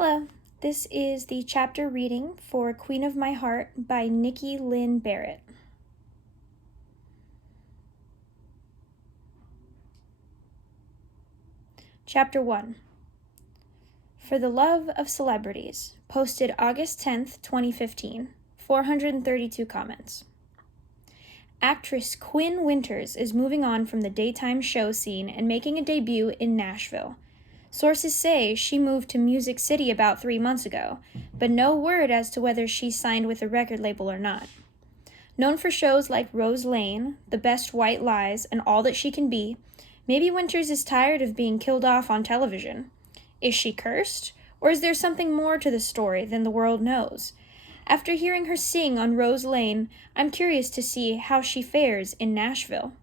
Hello, this is the chapter reading for Queen of My Heart by Nikki, Lynn, Barrett. Chapter 1. For the Love of Celebrities, posted August 10th, 2015, 432 comments. Actress Quinn Winters is moving on from the daytime show scene and making a debut in Nashville. Sources say she moved to Music City about 3 months ago, but no word as to whether she's signed with a record label or not. Known for shows like Rose Lane, The Best White Lies, and All That She Can Be, maybe Winters is tired of being killed off on television. Is she cursed? Or is there something more to the story than the world knows? After hearing her sing on Rose Lane, I'm curious to see how she fares in Nashville.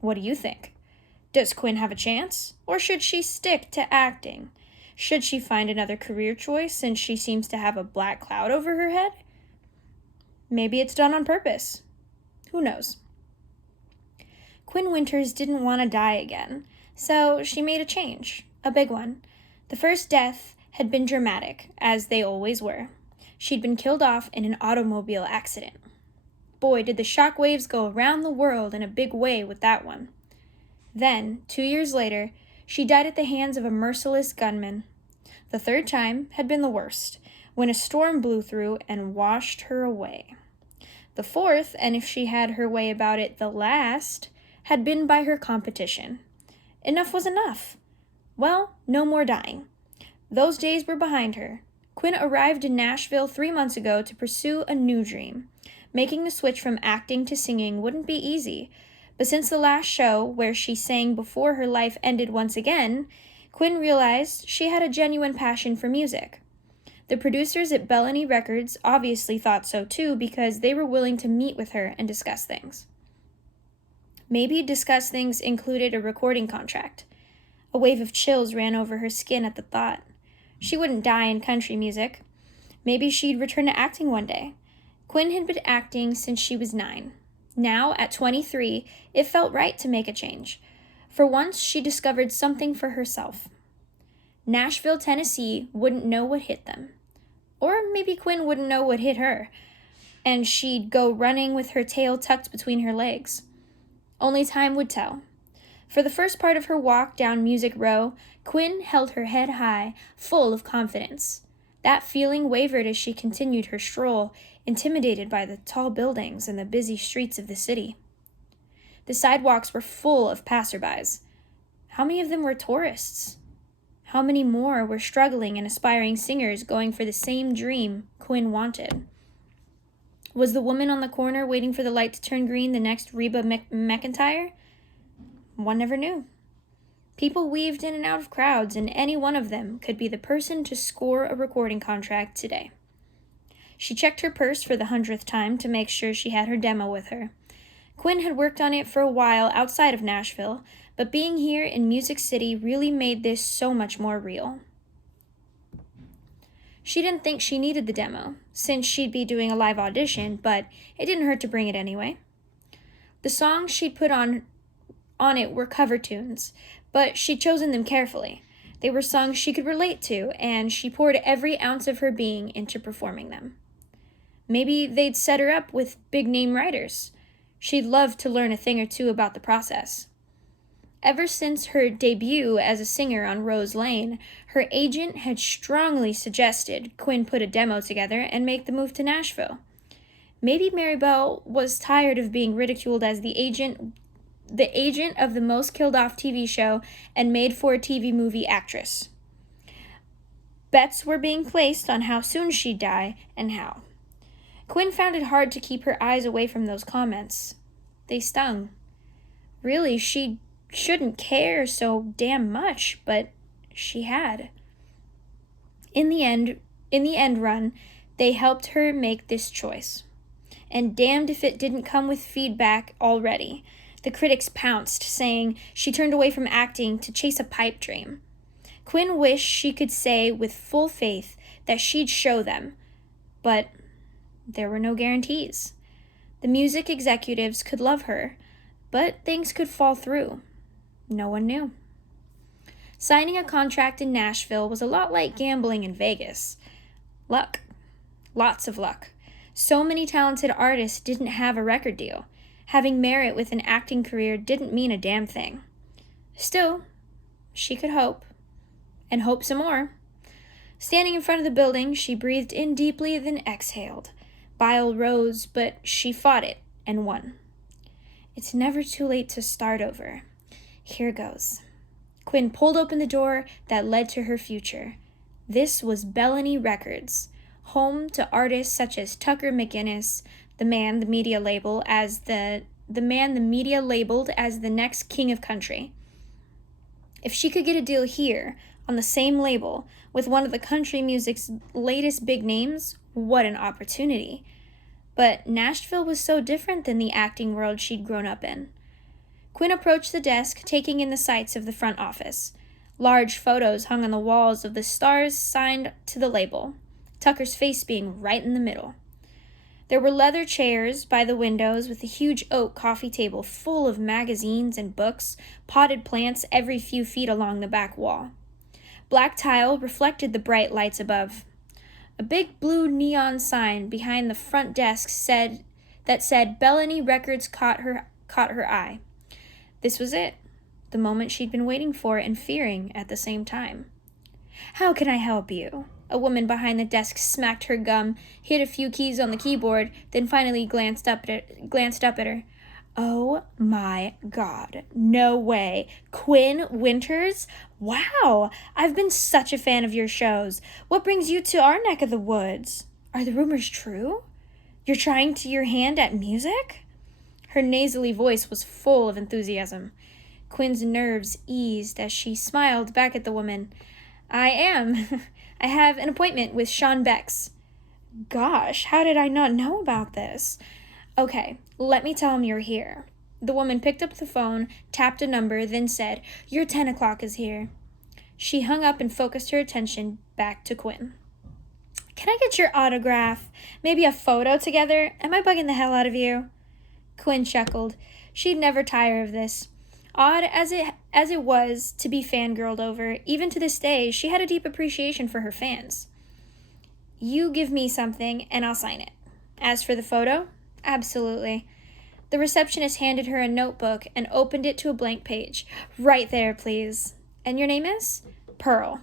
What do you think? Does Quinn have a chance? Or should she stick to acting? Should she find another career choice since she seems to have a black cloud over her head? Maybe it's done on purpose. Who knows? Quinn Winters didn't want to die again, so she made a change, a big one. The first death had been dramatic, as they always were. She'd been killed off in an automobile accident. Boy, did the shockwaves go around the world in a big way with that one. Then, 2 years later, she died at the hands of a merciless gunman. The third time had been the worst, when a storm blew through and washed her away. The fourth, and if she had her way about it, the last, had been by her competition. Enough was enough. Well, no more dying. Those days were behind her. Quinn arrived in Nashville 3 months ago to pursue a new dream. Making the switch from acting to singing wouldn't be easy, but since the last show, where she sang before her life ended once again, Quinn realized she had a genuine passion for music. The producers at Bellany Records obviously thought so too, because they were willing to meet with her and discuss things. Maybe discuss things included a recording contract. A wave of chills ran over her skin at the thought. She wouldn't die in country music. Maybe she'd return to acting one day. Quinn had been acting since she was 9. Now, at 23, it felt right to make a change. For once, she discovered something for herself. Nashville, Tennessee wouldn't know what hit them. Or maybe Quinn wouldn't know what hit her, and she'd go running with her tail tucked between her legs. Only time would tell. For the first part of her walk down Music Row, Quinn held her head high, full of confidence. That feeling wavered as she continued her stroll, intimidated by the tall buildings and the busy streets of the city. The sidewalks were full of passerbys. How many of them were tourists? How many more were struggling and aspiring singers going for the same dream Quinn wanted? Was the woman on the corner waiting for the light to turn green the next Reba McEntire? One never knew. People weaved in and out of crowds, and any one of them could be the person to score a recording contract today. She checked her purse for the 100th time to make sure she had her demo with her. Quinn had worked on it for a while outside of Nashville, but being here in Music City really made this so much more real. She didn't think she needed the demo, since she'd be doing a live audition, but it didn't hurt to bring it anyway. The songs she'd put on it were cover tunes, but she'd chosen them carefully. They were songs she could relate to, and she poured every ounce of her being into performing them. Maybe they'd set her up with big-name writers. She'd love to learn a thing or two about the process. Ever since her debut as a singer on Rose Lane, her agent had strongly suggested Quinn put a demo together and make the move to Nashville. Maybe Mary Bell was tired of being ridiculed as the agent of the most killed-off TV show and made-for-TV movie actress. Bets were being placed on how soon she'd die and how. Quinn found it hard to keep her eyes away from those comments. They stung. Really, she shouldn't care so damn much, but she had. In the end run, they helped her make this choice. And damned if it didn't come with feedback already. The critics pounced, saying she turned away from acting to chase a pipe dream. Quinn wished she could say with full faith that she'd show them, but there were no guarantees. The music executives could love her, but things could fall through. No one knew. Signing a contract in Nashville was a lot like gambling in Vegas. Luck. Lots of luck. So many talented artists didn't have a record deal. Having merit with an acting career didn't mean a damn thing. Still, she could hope. And hope some more. Standing in front of the building, she breathed in deeply, then exhaled. Bile rose, but she fought it and won. It's never too late to start over. Here goes. Quinn pulled open the door that led to her future. This was Bellany Records, home to artists such as Tucker McGinnis, the man the media labeled as the next king of country. If she could get a deal here, on the same label, with one of the country music's latest big names, what an opportunity. But Nashville was so different than the acting world she'd grown up in. Quinn approached the desk, taking in the sights of the front office. Large photos hung on the walls of the stars signed to the label, Tucker's face being right in the middle. There were leather chairs by the windows with a huge oak coffee table full of magazines and books, potted plants every few feet along the back wall. Black tile reflected the bright lights above. A big blue neon sign behind the front desk said Bellany Records caught her eye. This was it, the moment she'd been waiting for and fearing at the same time. "How can I help you?" A woman behind the desk smacked her gum, hit a few keys on the keyboard, then finally glanced up at her. "Oh my God, no way. Quinn Winters? Wow, I've been such a fan of your shows. What brings you to our neck of the woods? Are the rumors true? You're trying your hand at music?" Her nasally voice was full of enthusiasm. Quinn's nerves eased as she smiled back at the woman. "I am. I have an appointment with Sean Bex." "Gosh, how did I not know about this?" "Okay, let me tell him you're here." The woman picked up the phone, tapped a number, then said, "Your 10 o'clock is here." She hung up and focused her attention back to Quinn. "Can I get your autograph? Maybe a photo together? Am I bugging the hell out of you?" Quinn chuckled. She'd never tire of this. Odd as it was to be fangirled over, even to this day, she had a deep appreciation for her fans. "You give me something, and I'll sign it. As for the photo, absolutely." The receptionist handed her a notebook and opened it to a blank page. "Right there, please. And your name is?" "Pearl."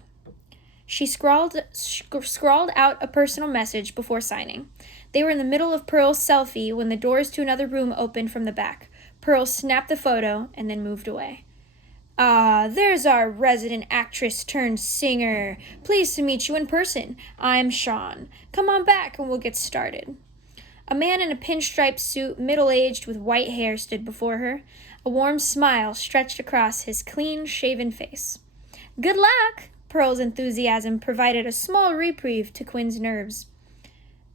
She scrawled out a personal message before signing. They were in the middle of Pearl's selfie when the doors to another room opened from the back. Pearl snapped the photo and then moved away. "Ah, there's our resident actress turned singer. Pleased to meet you in person. I'm Sean. Come on back and we'll get started." A man in a pinstripe suit, middle-aged with white hair, stood before her. A warm smile stretched across his clean-shaven face. "Good luck!" Pearl's enthusiasm provided a small reprieve to Quinn's nerves.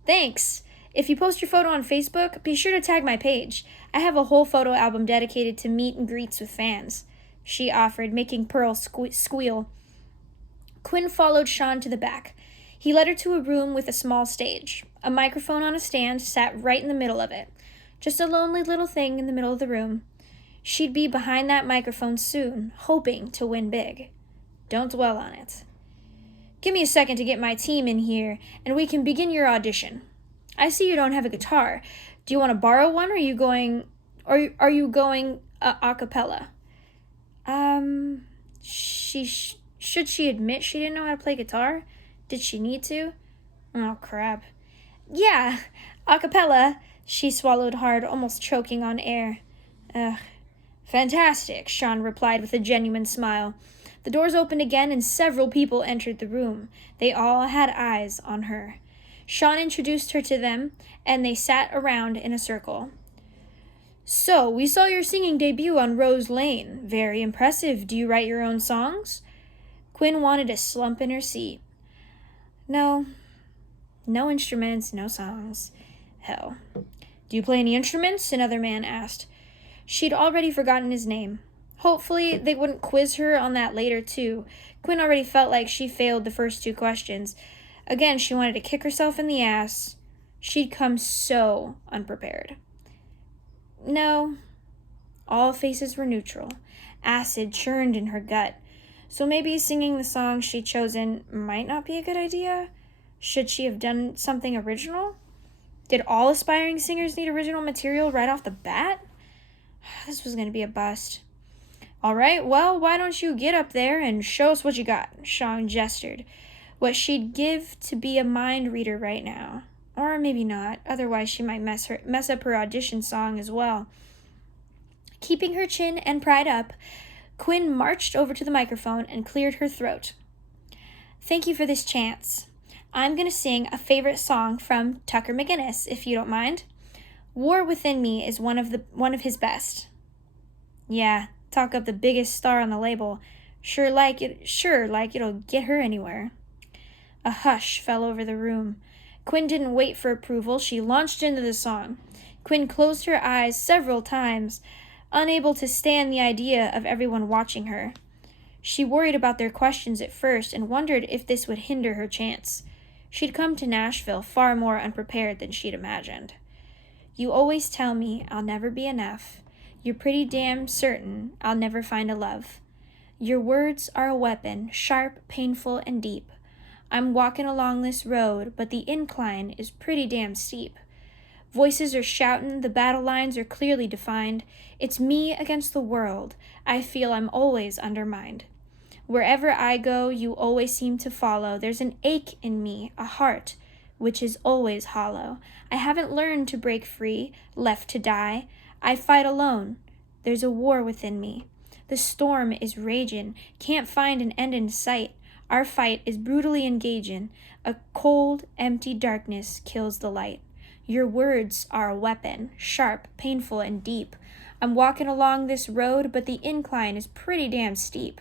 "Thanks. If you post your photo on Facebook, be sure to tag my page. I have a whole photo album dedicated to meet and greets with fans," she offered, making Pearl squeal. Quinn followed Sean to the back. He led her to a room with a small stage. A microphone on a stand sat right in the middle of it. Just a lonely little thing in the middle of the room. She'd be behind that microphone soon, hoping to win big. Don't dwell on it. "Give me a second to get my team in here, and we can begin your audition. I see you don't have a guitar. Do you want to borrow one, or are you going a cappella?" Should she admit she didn't know how to play guitar? Did she need to? Oh, crap. "Yeah, a cappella." She swallowed hard, almost choking on air. "Ugh. Fantastic," Sean replied with a genuine smile. The doors opened again and several people entered the room. They all had eyes on her. Sean introduced her to them, and they sat around in a circle. "So, we saw your singing debut on Rose Lane. Very impressive. Do you write your own songs?" Quinn wanted to slump in her seat. No instruments, no songs. Hell. "Do you play any instruments?" another man asked. She'd already forgotten his name. Hopefully, they wouldn't quiz her on that later, too. Quinn already felt like she failed the first 2 questions. Again, she wanted to kick herself in the ass. She'd come so unprepared. No. All faces were neutral. Acid churned in her gut. So maybe singing the song she'd chosen might not be a good idea? Should she have done something original? Did all aspiring singers need original material right off the bat? This was going to be a bust. All right, well, why don't you get up there and show us what you got? Sean gestured. What she'd give to be a mind reader right now. Or maybe not, otherwise she might mess up her audition song as well. Keeping her chin and pride up, Quinn marched over to the microphone and cleared her throat. Thank you for this chance. I'm going to sing a favorite song from Tucker McGinnis, if you don't mind. War Within Me is one of his best. Yeah, talk up the biggest star on the label. Sure like it'll get her anywhere. A hush fell over the room. Quinn didn't wait for approval. She launched into the song. Quinn closed her eyes several times, unable to stand the idea of everyone watching her. She worried about their questions at first and wondered if this would hinder her chance. She'd come to Nashville far more unprepared than she'd imagined. You always tell me I'll never be enough. You're pretty damn certain I'll never find a love. Your words are a weapon, sharp, painful, and deep. I'm walking along this road, but the incline is pretty damn steep. Voices are shouting, the battle lines are clearly defined. It's me against the world. I feel I'm always undermined. Wherever I go, you always seem to follow. There's an ache in me, a heart, which is always hollow. I haven't learned to break free, left to die. I fight alone. There's a war within me. The storm is raging, can't find an end in sight. Our fight is brutally engaging. A cold, empty darkness kills the light. Your words are a weapon, sharp, painful, and deep. I'm walking along this road, but the incline is pretty damn steep.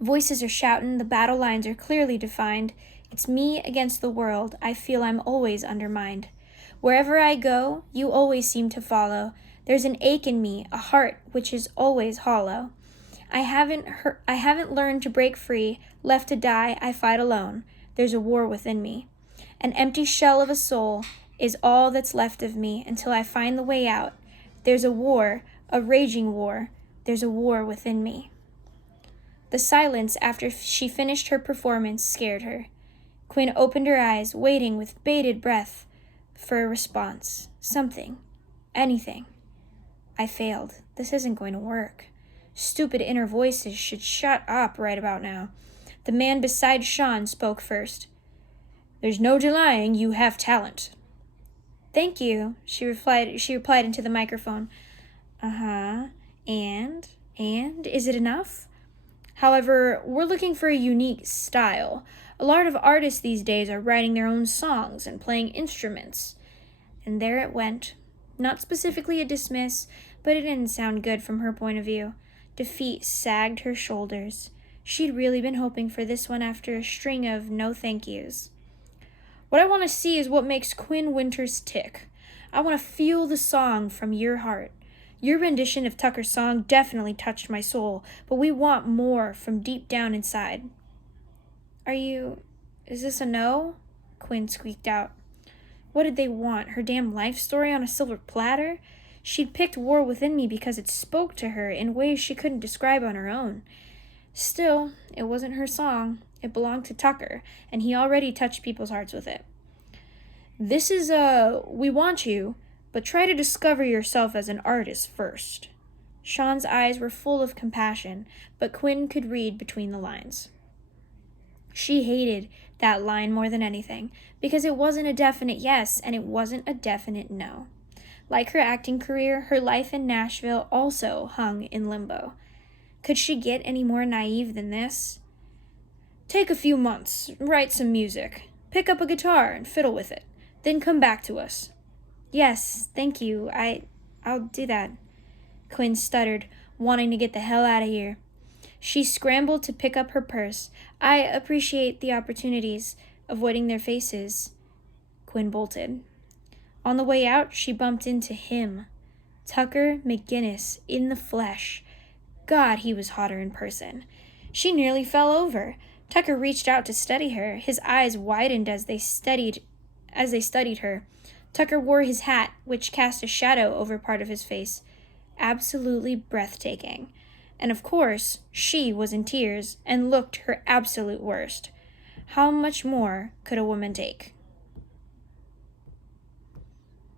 Voices are shouting, the battle lines are clearly defined. It's me against the world, I feel I'm always undermined. Wherever I go, you always seem to follow. There's an ache in me, a heart which is always hollow. I haven't learned to break free, left to die, I fight alone. There's a war within me. An empty shell of a soul is all that's left of me until I find the way out. There's a war, a raging war. There's a war within me. The silence after she finished her performance scared her. Quinn opened her eyes, waiting with bated breath for a response. Something. Anything. I failed. This isn't going to work. Stupid inner voices should shut up right about now. The man beside Sean spoke first. There's no denying you have talent. Thank you, she replied into the microphone. And is it enough? However, we're looking for a unique style. A lot of artists these days are writing their own songs and playing instruments. And there it went. Not specifically a dismiss, but it didn't sound good from her point of view. Defeat sagged her shoulders. She'd really been hoping for this one after a string of no thank yous. What I want to see is what makes Quinn Winters tick. I want to feel the song from your heart. Your rendition of Tucker's song definitely touched my soul, but we want more from deep down inside. Is this a no? Quinn squeaked out. What did they want? Her damn life story on a silver platter? She'd picked War Within Me because it spoke to her in ways she couldn't describe on her own. Still, it wasn't her song. It belonged to Tucker, and he already touched people's hearts with it. This is we want you, but try to discover yourself as an artist first. Sean's eyes were full of compassion, but Quinn could read between the lines. She hated that line more than anything, because it wasn't a definite yes, and it wasn't a definite no. Like her acting career, her life in Nashville also hung in limbo. Could she get any more naive than this? Take a few months, write some music, pick up a guitar and fiddle with it, then come back to us. Yes, thank you, I'll do that. Quinn stuttered, wanting to get the hell out of here. She scrambled to pick up her purse. I appreciate the opportunities, avoiding their faces. Quinn bolted. On the way out, she bumped into him. Tucker McGinnis, in the flesh. God, he was hotter in person. She nearly fell over. Tucker reached out to steady her. His eyes widened as they studied her. Tucker wore his hat, which cast a shadow over part of his face. Absolutely breathtaking. And of course, she was in tears and looked her absolute worst. How much more could a woman take?